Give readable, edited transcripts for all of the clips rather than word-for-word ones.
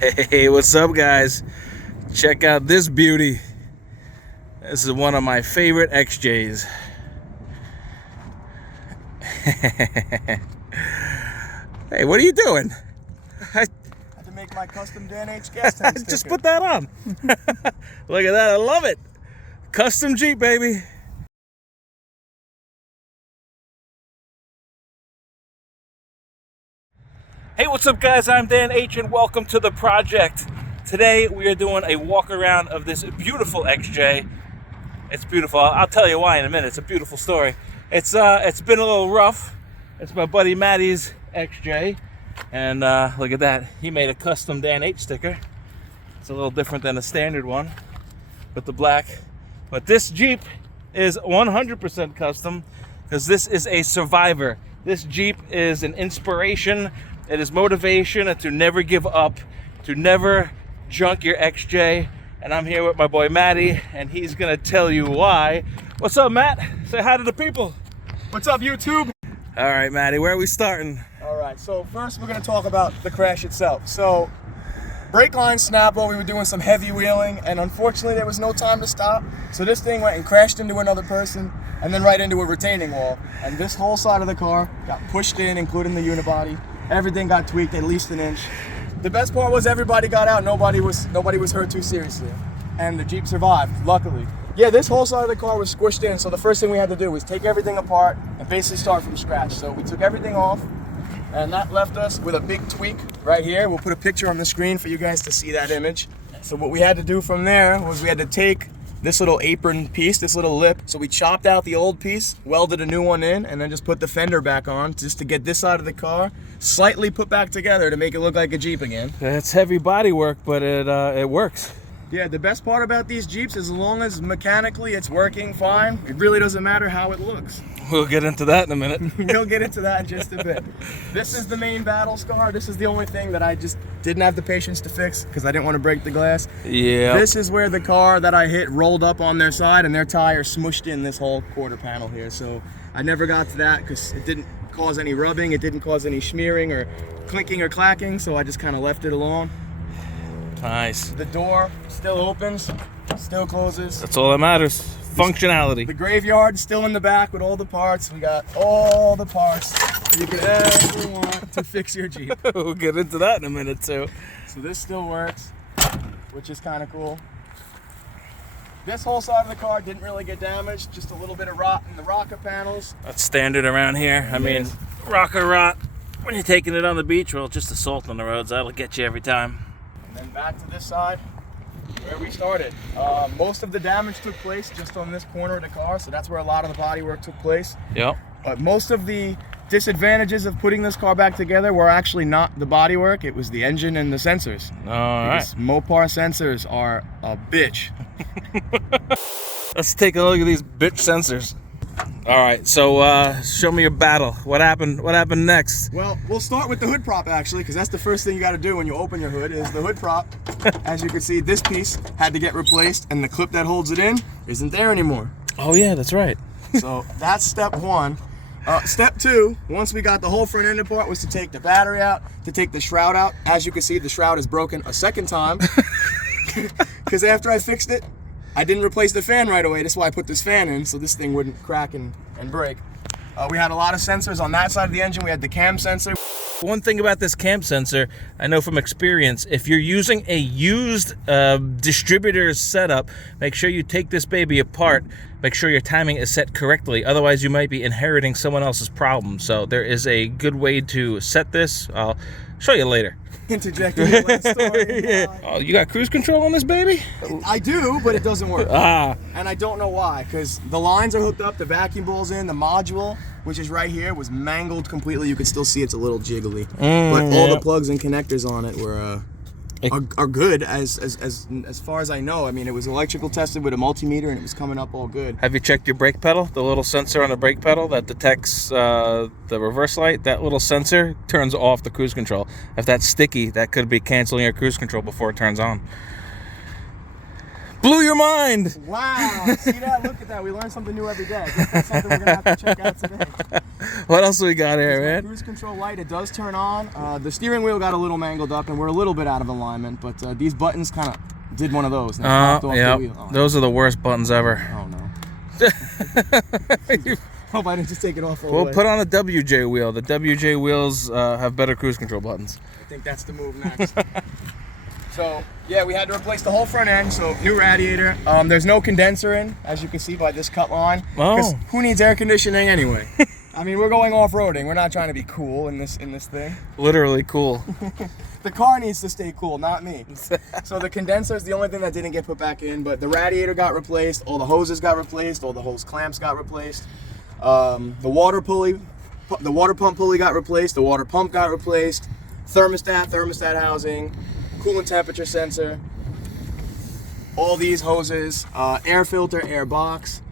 Hey, what's up, guys? Check out this beauty. This is one of my favorite XJs. Hey, what are you doing? I had to make my custom Dan H gas tank sticker. Just put that on. Look at that, I love it. Custom Jeep, baby. Hey, what's up, guys? I'm Dan H and welcome to the project. Today we are doing a walk around of this beautiful XJ. It's beautiful. I'll tell you why in a minute. It's a beautiful story. It's been a little rough. It's my buddy Matty's XJ, and look at that. He made a custom Dan H sticker. It's a little different than a standard one with the black, but this Jeep is 100% custom because this is a survivor. This Jeep is an inspiration. It is motivation to never give up, to never junk your XJ. And I'm here with my boy Matty, and he's gonna tell you why. What's up, Matt? Say hi to the people. What's up, YouTube? All right, Matty, where are we starting? All right, so first we're going to talk about the crash itself. So, brake line snap while we were doing some heavy wheeling, and unfortunately there was no time to stop. So this thing went and crashed into another person, and then right into a retaining wall. And this whole side of the car got pushed in, including the unibody. Everything got tweaked at least an inch. The best part was everybody got out. Nobody was hurt too seriously, and the Jeep survived, luckily. Yeah, this whole side of the car was squished in, so the first thing we had to do was take everything apart and basically start from scratch. So we took everything off, and that left us with a big tweak right here. We'll put a picture on the screen for you guys to see that image. So what we had to do from there was we had to take this little apron piece, this little lip. So we chopped out the old piece, welded a new one in, and then just put the fender back on just to get this side of the car slightly put back together to make it look like a Jeep again. It's heavy body work, but it works. Yeah, the best part about these Jeeps, as long as mechanically it's working fine, it really doesn't matter how it looks. We'll get into that in a minute. We'll get into that in just a bit. This is the main battle scar. This is the only thing that I just didn't have the patience to fix because I didn't want to break the glass. Yeah. This is where the car that I hit rolled up on their side and their tire smushed in this whole quarter panel here. So I never got to that because it didn't cause any rubbing. It didn't cause any smearing or clinking or clacking. So I just kind of left it alone. Nice. The door still opens, still closes. That's all that matters. Functionality. The graveyard still in the back with all the parts. We got all the parts you could ever want to fix your Jeep. We'll get into that in a minute too. So this still works, which is kind of cool. This whole side of the car didn't really get damaged, just a little bit of rot in the rocker panels. That's standard around here. I mean, rocker rot when you're taking it on the beach, well, just assault on the roads, that'll get you every time. And then back to this side where we started. Most of the damage took place just on this corner of the car, so that's where a lot of the body work took place. Yep. But most of the disadvantages of putting this car back together were actually not the bodywork, it was the engine and the sensors. All right. Mopar sensors are a bitch. Let's take a look at these bitch sensors. All right, so show me your battle. What happened next? Well, we'll start with the hood prop actually, because that's the first thing you got to do when you open your hood is the hood prop. As you can see, this piece had to get replaced and the clip that holds it in isn't there anymore. Oh yeah, that's right. So that's step one. Step two, once we got the whole front end apart, was to take the battery out, to take the shroud out. As you can see, the shroud is broken a second time. Because after I fixed it, I didn't replace the fan right away. That's why I put this fan in, so this thing wouldn't crack and break. We had a lot of sensors on that side of the engine. We had the cam sensor. One thing about this cam sensor, I know from experience, if you're using a used distributor's setup, make sure you take this baby apart. Make sure your timing is set correctly. Otherwise, you might be inheriting someone else's problem. So there is a good way to set this. I'll show you later. Interjecting your last story. Yeah. Oh, you got cruise control on this baby? I do, but it doesn't work. Ah. And I don't know why, because the lines are hooked up, the vacuum bowl's in, the module, which is right here, was mangled completely. You can still see it's a little jiggly. But all the plugs and connectors on it were are good as far as I know. I mean, it was electrical tested with a multimeter and it was coming up all good. Have you checked your brake pedal? The little sensor on the brake pedal that detects the reverse light, that little sensor turns off the cruise control. If that's sticky, that could be canceling your cruise control before it turns on. Blew your mind! Wow, see that? Look at that. We learn something new every day. I guess that's something we're going to have to check out today. What else we got here, Here's my man? cruise control light. It does turn on. The steering wheel got a little mangled up, and we're a little bit out of alignment. But these buttons kind of did one of those. And it popped off Yeah. the wheel. Oh, Those are the worst buttons ever. oh no. Hope I didn't just take it off. We'll put on a WJ wheel. The WJ wheels have better cruise control buttons. I think that's the move next. So yeah, we had to replace the whole front end. So new radiator. There's no condenser in, as you can see by this cut line. Because who needs air conditioning anyway? I mean, we're going off-roading. We're not trying to be cool in this thing. Literally cool. The car needs to stay cool, not me. So the condenser is the only thing that didn't get put back in, but the radiator got replaced, all the hoses got replaced, all the hose clamps got replaced. The water pump pulley got replaced, the water pump got replaced, thermostat housing, coolant temperature sensor, all these hoses, air filter, air box,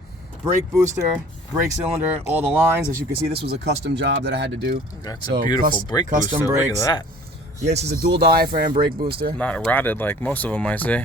brake booster, brake cylinder, all the lines. As you can see, this was a custom job that I had to do. That's a beautiful brake custom booster. brakes. Look at that. Yeah, this is a dual diaphragm brake booster. Not rotted like most of them, I see.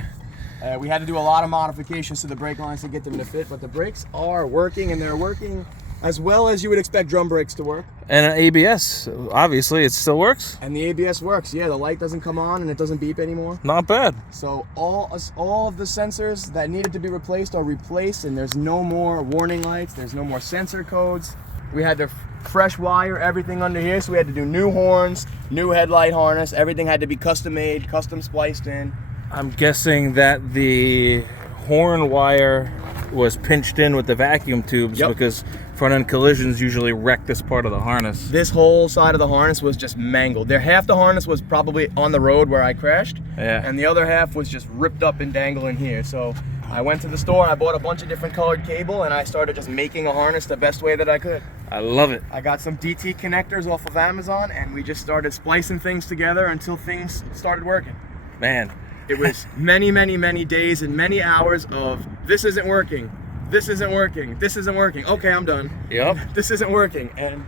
We had to do a lot of modifications to the brake lines to get them to fit, but the brakes are working, and they're working as well as you would expect drum brakes to work. And an ABS, obviously, it still works. And the ABS works. Yeah, the light doesn't come on and it doesn't beep anymore. Not bad. So all of the sensors that needed to be replaced are replaced, and there's no more warning lights. There's no more sensor codes. We had to fresh wire everything under here, so we had to do new horns, new headlight harness. Everything had to be custom made, custom spliced in. I'm guessing that the horn wire was pinched in with the vacuum tubes because front end collisions usually wreck this part of the harness. This whole side of the harness was just mangled. Half the harness was probably on the road where I crashed, and the other half was just ripped up and dangling here. So I went to the store, I bought a bunch of different colored cable, and I started just making a harness the best way that I could. I love it. I got some DT connectors off of Amazon, and we just started splicing things together until things started working. Man. It was many, many, many days and many hours of this isn't working, this isn't working, this isn't working. Okay, I'm done. Yep. This isn't working. And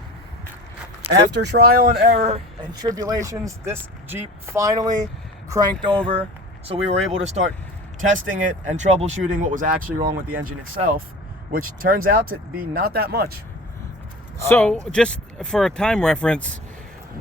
after trial and error and tribulations, this Jeep finally cranked over, so we were able to start testing it and troubleshooting what was actually wrong with the engine itself, which turns out to be not that much. So, just for a time reference,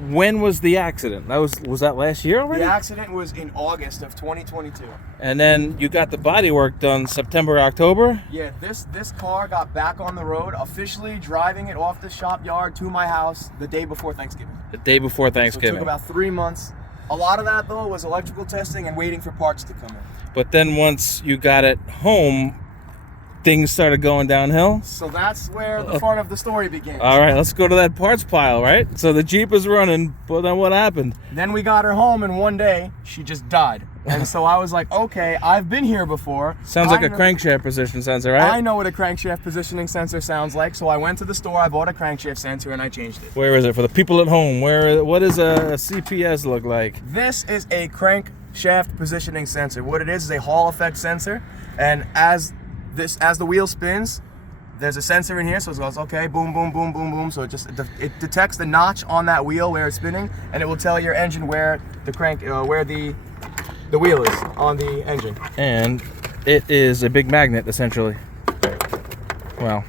when was the accident? Was that last year already? The accident was in August of 2022. And then you got the bodywork done September, October? Yeah, this car got back on the road, officially driving it off the shop yard to my house the day before Thanksgiving. The day before Thanksgiving. So it took about 3 months. A lot of that, though, was electrical testing and waiting for parts to come in. But then once you got it home, things started going downhill. So that's where the fun of the story begins. All right, let's go to that parts pile, right? So the Jeep is running, but then what happened? Then we got her home, and one day, she just died. And so I was like, okay, I've been here before. Sounds like a crankshaft position sensor, right? I know what a crankshaft positioning sensor sounds like, so I went to the store, I bought a crankshaft sensor, and I changed it. Where is it? For the people at home, what does a CPS look like? This is a crankshaft positioning sensor. What it is a Hall effect sensor, and as the wheel spins, there's a sensor in here, so it goes, okay, boom, boom, boom, boom, boom. So it detects the notch on that wheel where it's spinning, and it will tell your engine where the wheel is on the engine. And it is a big magnet, essentially. Well,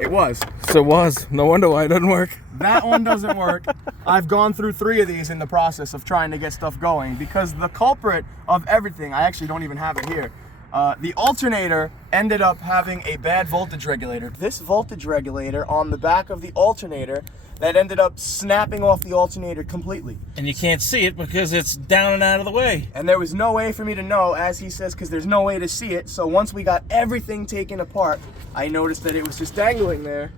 it was. So it was. No wonder why it doesn't work. That one doesn't work. I've gone through 3 of these in the process of trying to get stuff going, because the culprit of everything, I actually don't even have it here. The alternator ended up having a bad voltage regulator. This voltage regulator on the back of the alternator that ended up snapping off the alternator completely. And you can't see it because it's down and out of the way. And there was no way for me to know, as he says, because there's no way to see it. So once we got everything taken apart, I noticed that it was just dangling there.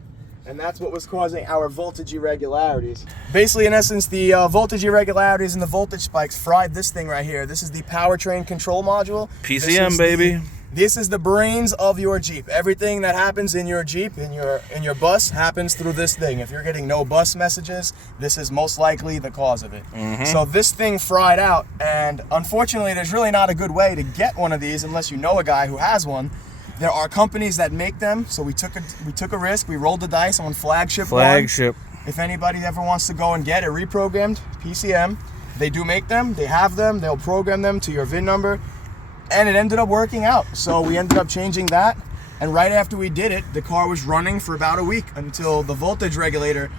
And that's what was causing our voltage irregularities. Basically, in essence, the voltage irregularities and the voltage spikes fried this thing right here. This is the powertrain control module. PCM, baby. This is the brains of your Jeep. Everything that happens in your Jeep, in your bus, happens through this thing. If you're getting no bus messages, this is most likely the cause of it. So this thing fried out, and unfortunately, there's really not a good way to get one of these unless you know a guy who has one. There are companies that make them, so we took a risk. We rolled the dice on Flagship. If anybody ever wants to go and get it reprogrammed, PCM, they do make them. They have them. They'll program them to your VIN number, and it ended up working out. So we ended up changing that. And right after we did it, the car was running for about a week until the voltage regulator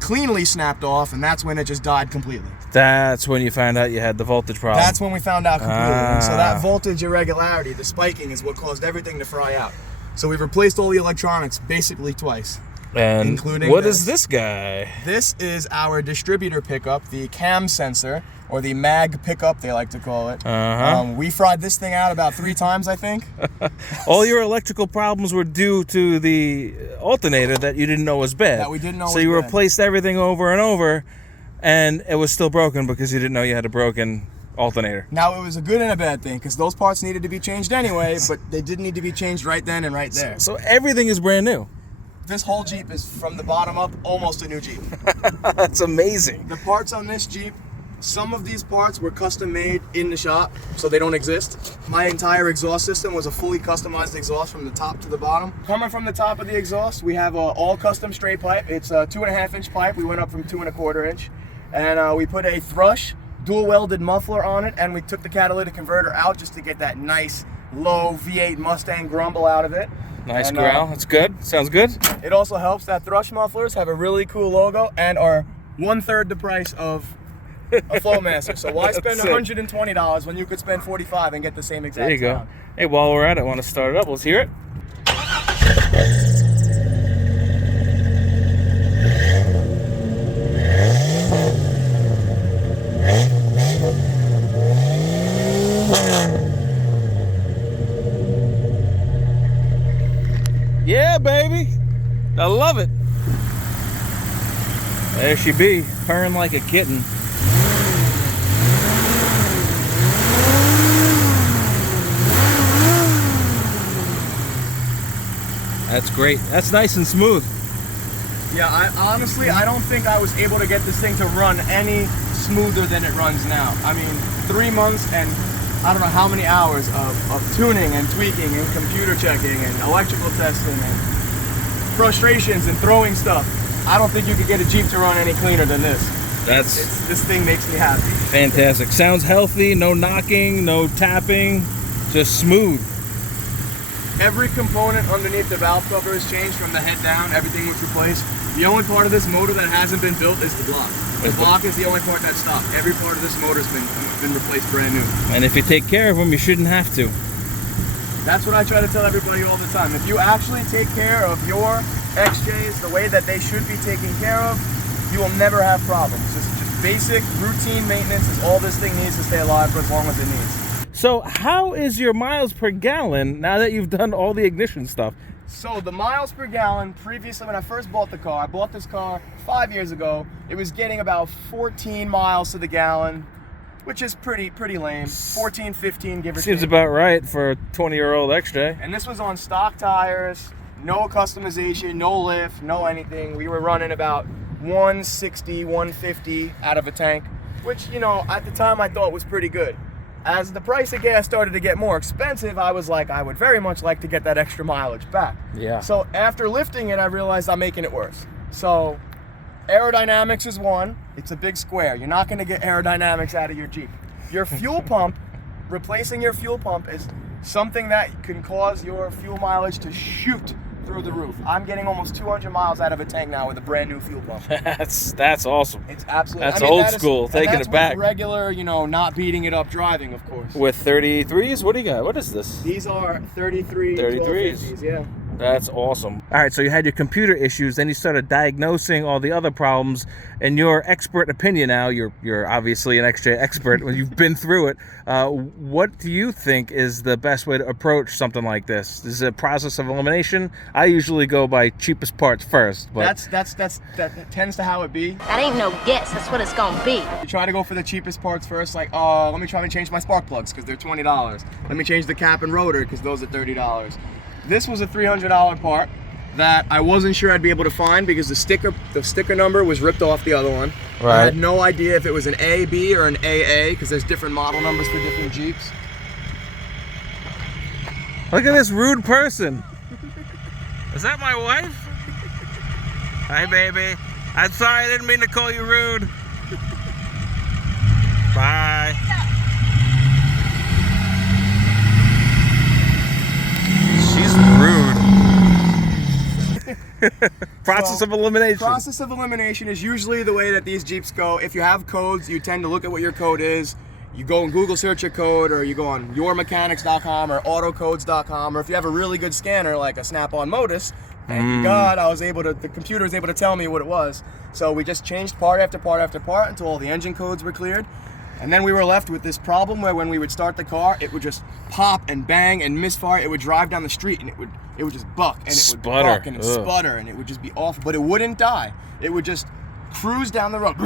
cleanly snapped off, and that's when it just died completely. That's when you found out you had the voltage problem. That's when we found out completely. And so that voltage irregularity, the spiking, is what caused everything to fry out. So we replaced all the electronics basically twice. And including what is this guy? This is our distributor pickup, the cam sensor, or the mag pickup, they like to call it. We fried this thing out about 3 times, I think. All your electrical problems were due to the alternator that you didn't know was bad. That we didn't know was So you bad. replaced everything over and over, and it was still broken because you didn't know you had a broken alternator. Now, it was a good and a bad thing, because those parts needed to be changed anyway, but they didn't need to be changed right then and right there. So everything is brand new. This whole Jeep is, from the bottom up, almost a new Jeep. That's amazing. The parts on this Jeep, some of these parts were custom made in the shop, so they don't exist. My entire exhaust system was a fully customized exhaust from the top to the bottom. Coming from the top of the exhaust, we have a all custom straight pipe. It's a 2.5-inch pipe. We went up from 2 1/4 inch. And we put a Thrush dual welded muffler on it, and we took the catalytic converter out just to get that nice low V8 Mustang grumble out of it. Nice growl. That's good. Sounds good. It also helps that Thrush mufflers have a really cool logo and are 1/3 the price of a Flowmaster. So why spend $120 when you could spend $45 and get the same exact There you go. sound? Hey, while we're at it, I want to start it up. Let's hear it. Yeah, baby. I love it. There she be, purring like a kitten. That's great. That's nice and smooth. Yeah, I don't think I was able to get this thing to run any smoother than it runs now. I mean, 3 months and I don't know how many hours of tuning and tweaking and computer checking and electrical testing and frustrations and throwing stuff. I don't think you could get a Jeep to run any cleaner than this. This thing makes me happy. Fantastic. Sounds healthy, no knocking, no tapping, just smooth. Every component underneath the valve cover has changed from the head down. Everything was replaced. The only part of this motor that hasn't been built is the block. The block is the only part that stopped. Every part of this motor's been replaced brand new. And if you take care of them, you shouldn't have to. That's what I try to tell everybody all the time. If you actually take care of your XJs the way that they should be taken care of, you will never have problems. Just basic routine maintenance is all this thing needs to stay alive for as long as it needs. So how is your miles per gallon now that you've done all the ignition stuff? So the miles per gallon, previously when I first bought the car, I bought this car 5 years ago. It was getting about 14 miles to the gallon, which is pretty lame. 14, 15, give or take. Seems about right for a 20-year-old XJ. And this was on stock tires, no customization, no lift, no anything. We were running about 160, 150 out of a tank, which, you know, at the time I thought was pretty good. As the price of gas started to get more expensive, I was like, I would very much like to get that extra mileage back. Yeah. So after lifting it, I realized I'm making it worse. So aerodynamics is one. It's a big square. You're not going to get aerodynamics out of your Jeep. Your fuel pump, replacing your fuel pump is something that can cause your fuel mileage to shoot through the roof. I'm getting almost 200 miles out of a tank now with a brand new fuel pump. That's awesome. It's absolutely. That's old school, taking it back. With regular, you know, not beating it up driving, of course. With 33s? What do you got? What is this? These are 33 33s. 1250s, yeah. That's awesome. All right, so you had your computer issues, then you started diagnosing all the other problems. In your expert opinion now, you're obviously an XJ expert when you've been through it. What do you think is the best way to approach something like this? Is it a process of elimination? I usually go by cheapest parts first. But that tends to how it be. That ain't no guess. That's what it's gonna be. You try to go for the cheapest parts first, like, let me try to change my spark plugs because they're $20. Let me change the cap and rotor because those are $30. This was a $300 part that I wasn't sure I'd be able to find because the sticker number was ripped off the other one. Right. I had no idea if it was an A, B, or an AA because there's different model numbers for different Jeeps. look at this rude person. Is that my wife? Hi, baby. I'm sorry, I didn't mean to call you rude. Bye. She's rude. Process of elimination. Process of elimination is usually the way that these Jeeps go. If you have codes, you tend to look at what your code is. You go and Google search your code, or you go on yourmechanics.com or autocodes.com, or if you have a really good scanner like a Snap-on Modus, thank God the computer was able to tell me what it was. So we just changed part after part after part until all the engine codes were cleared. And then we were left with this problem where when we would start the car, it would just pop and bang and misfire. It would drive down the street and it would just buck and it would buck and it would sputter and it would just be awful. But it wouldn't die. It would just cruise down the road.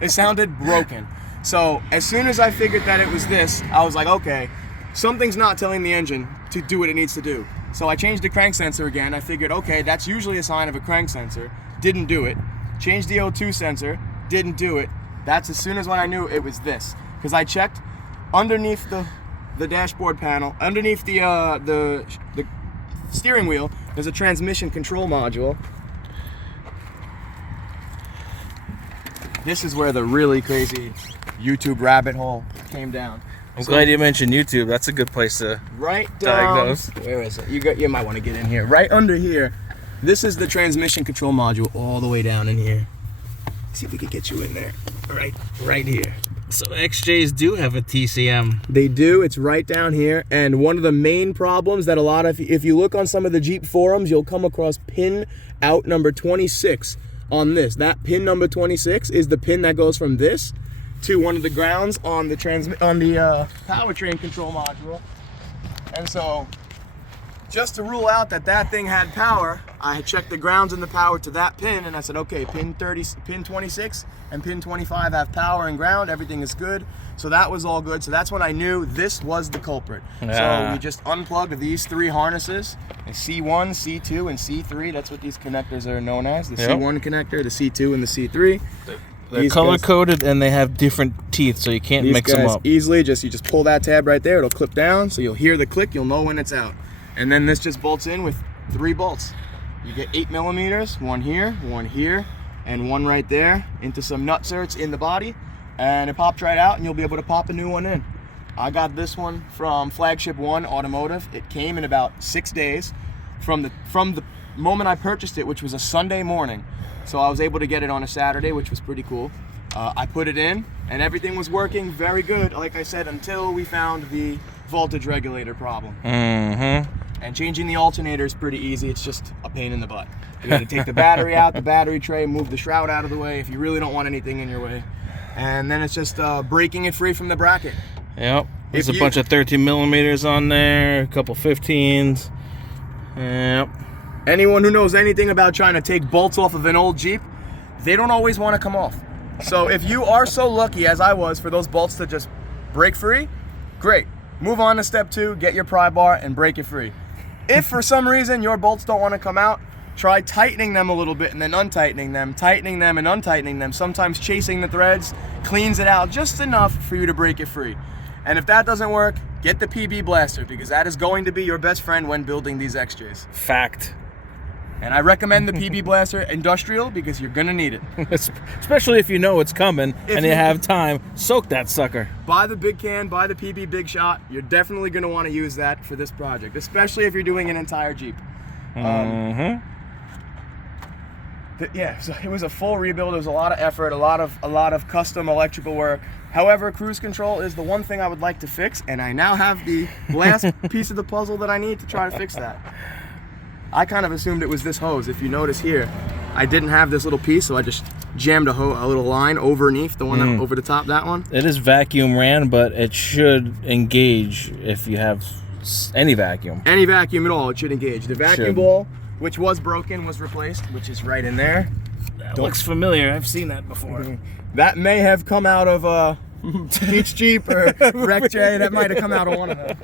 It sounded broken. So as soon as I figured that it was this, I was like, okay, something's not telling the engine to do what it needs to do. So I changed the crank sensor again. I figured, okay, that's usually a sign of a crank sensor. Didn't do it. Changed the O2 sensor. Didn't do it. That's as soon as when I knew it was this. Because I checked underneath the dashboard panel, underneath the steering wheel, there's a transmission control module. This is where the really crazy YouTube rabbit hole came down. I'm glad you mentioned YouTube. That's a good place to diagnose. Where is it? You might want to get in here. Right under here, this is the transmission control module all the way down in here. See if we can get you in there. Right here. So XJs do have a TCM. They do. It's right down here. And one of the main problems that if you look on some of the Jeep forums, you'll come across pin out number 26 on this. That pin number 26 is the pin that goes from this to one of the grounds on the powertrain control module. And so, just to rule out that thing had power, I had checked the grounds and the power to that pin, and I said, okay, pin 26 and pin 25 have power and ground, everything is good. So that was all good. So that's when I knew this was the culprit. So we just unplugged these three harnesses, the C1, C2, and C3. That's what these connectors are known as, the C1 connector, the C2, and the C3. They're color-coded and they have different teeth, so you can't mix them up. Easily, you just pull that tab right there, it'll clip down, so you'll hear the click, you'll know when it's out. And then this just bolts in with 3 bolts. You get 8 millimeters, one here, and one right there into some nutserts in the body, and it pops right out and you'll be able to pop a new one in. I got this one from Flagship One Automotive. It came in about 6 days from the moment I purchased it, which was a Sunday morning. So I was able to get it on a Saturday, which was pretty cool. I put it in and everything was working very good, like I said, until we found the voltage regulator problem. And changing the alternator is pretty easy. It's just a pain in the butt. You got to take the battery out, the battery tray, move the shroud out of the way if you really don't want anything in your way. And then it's just breaking it free from the bracket. Yep. There's a bunch of 13 millimeters on there, a couple 15s. Yep. Anyone who knows anything about trying to take bolts off of an old Jeep, they don't always want to come off. So if you are so lucky as I was for those bolts to just break free, great. Move on to step 2, get your pry bar and break it free. If for some reason your bolts don't want to come out, try tightening them a little bit and then untightening them, tightening them and untightening them. Sometimes chasing the threads cleans it out just enough for you to break it free. And if that doesn't work, get the PB Blaster, because that is going to be your best friend when building these XJs. Fact. And I recommend the PB Blaster Industrial because you're gonna need it. Especially if you know it's coming and you have time, soak that sucker. Buy the big can, buy the PB Big Shot. You're definitely gonna want to use that for this project, especially if you're doing an entire Jeep. Yeah, so it was a full rebuild. It was a lot of effort, a lot of custom electrical work. However, cruise control is the one thing I would like to fix, and I now have the last piece of the puzzle that I need to try to fix that. I kind of assumed it was this hose. If you notice here, I didn't have this little piece, so I just jammed a little line underneath the one that, over the top, that one. It is vacuum ran, but it should engage if you have any vacuum. Any vacuum at all, it should engage. The vacuum ball, which was broken, was replaced, which is right in there. That looks familiar. I've seen that before. That may have come out of Peach Jeep or Wreck J. That might have come out of one of them.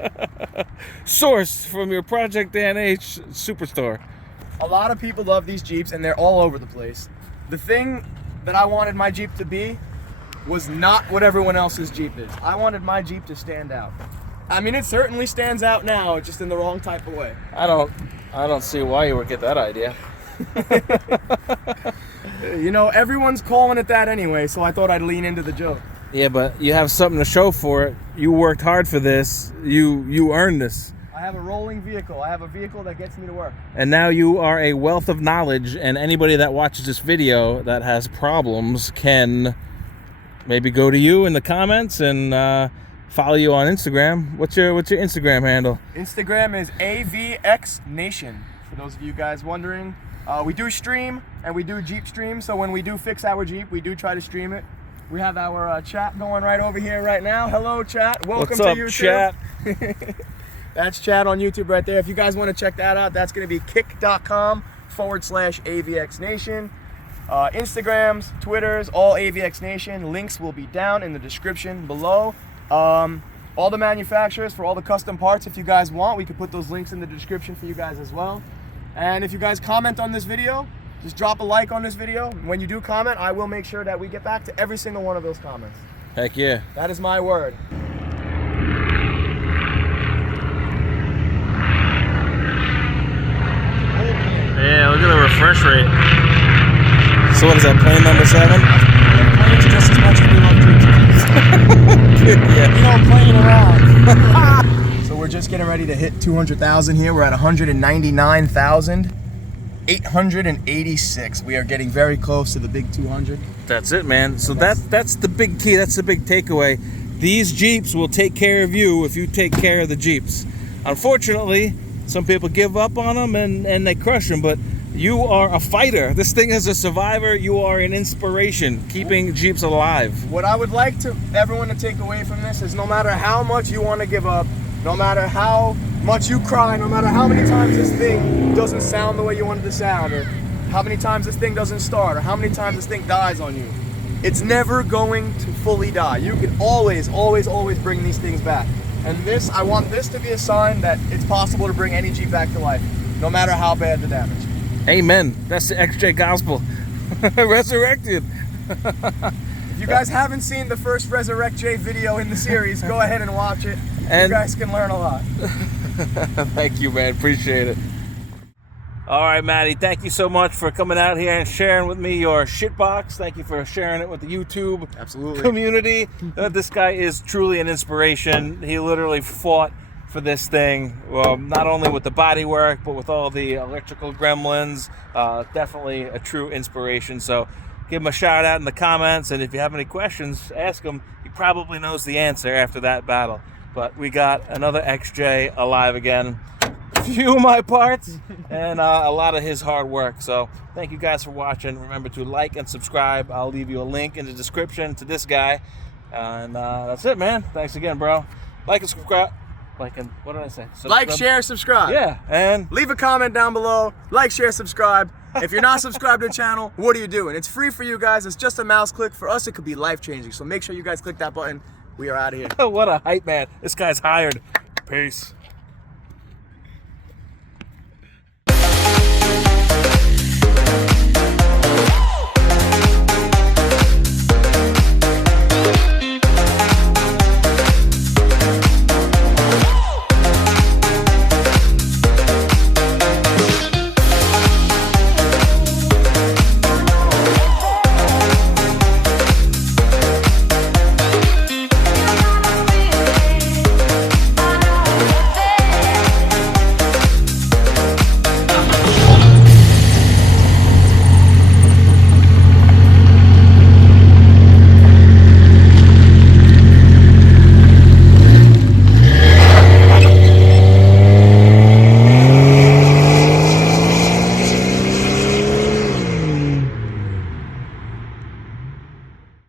Sourced from your Project Dan-H Superstore. A lot of people love these Jeeps and they're all over the place. The thing that I wanted my Jeep to be was not what everyone else's Jeep is. I wanted my Jeep to stand out. I mean, it certainly stands out now, just in the wrong type of way. I don't see why you would get that idea. You know, everyone's calling it that anyway, so I thought I'd lean into the joke. Yeah, but you have something to show for it. You worked hard for this. You earned this. I have a rolling vehicle. I have a vehicle that gets me to work. And now you are a wealth of knowledge, and anybody that watches this video that has problems can maybe go to you in the comments and follow you on Instagram. What's your Instagram handle? Instagram is AVX Nation. For those of you guys wondering, we do stream and we do Jeep stream. So when we do fix our Jeep, we do try to stream it. We have our chat going right over here right now. Hello, chat. Welcome What's up, to YouTube. chat? That's chat on YouTube right there. If you guys want to check that out, that's going to be kick.com/AVX Nation. Instagrams, Twitters, all AVX Nation. Links will be down in the description below. All the manufacturers for all the custom parts, if you guys want, we can put those links in the description for you guys as well. And if you guys comment on this video, just drop a like on this video. When you do comment, I will make sure that we get back to every single one of those comments. Heck yeah. That is my word. Yeah, look at the refresh rate. So what is that, plane number 7? Planes just as much as we love Jeeps. Yeah. You know, playing around. So we're just getting ready to hit 200,000 here. We're at 199,886. We are getting very close to the big 200. That's it, man. So that's the big key. That's the big takeaway. These Jeeps will take care of you if you take care of the Jeeps. Unfortunately, some people give up on them and they crush them, but you are a fighter. This thing is a survivor. You are an inspiration, keeping Jeeps alive. What I would like to everyone to take away from this is no matter how much you want to give up, no matter how much you cry, no matter how many times this thing doesn't sound the way you want it to sound, or how many times this thing doesn't start, or how many times this thing dies on you, it's never going to fully die. You can always, always, always bring these things back. And this, I want this to be a sign that it's possible to bring any Jeep back to life, no matter how bad the damage. Amen. That's the XJ gospel. Resurrected. If you guys haven't seen the first Resurrect J video in the series, go ahead and watch it. You guys can learn a lot. Thank you, man. Appreciate it. All right, Matty, thank you so much for coming out here and sharing with me your ShitBox. Thank you for sharing it with the YouTube community. This guy is truly an inspiration. He literally fought for this thing, well, not only with the bodywork, but with all the electrical gremlins. Definitely a true inspiration. So give him a shout out in the comments, and if you have any questions, ask him. He probably knows the answer after that battle. But we got another XJ alive again. Few of my parts and a lot of his hard work. So thank you guys for watching. Remember to like and subscribe. I'll leave you a link in the description to this guy. And that's it, man. Thanks again, bro. Like and subscribe. Like and what did I say? Like, share, subscribe. Yeah, and leave a comment down below. Like, share, subscribe. If you're not subscribed to the channel, what are you doing? It's free for you guys. It's just a mouse click. For us, it could be life-changing. So make sure you guys click that button. We are out of here. What a hype man. This guy's hired. Peace.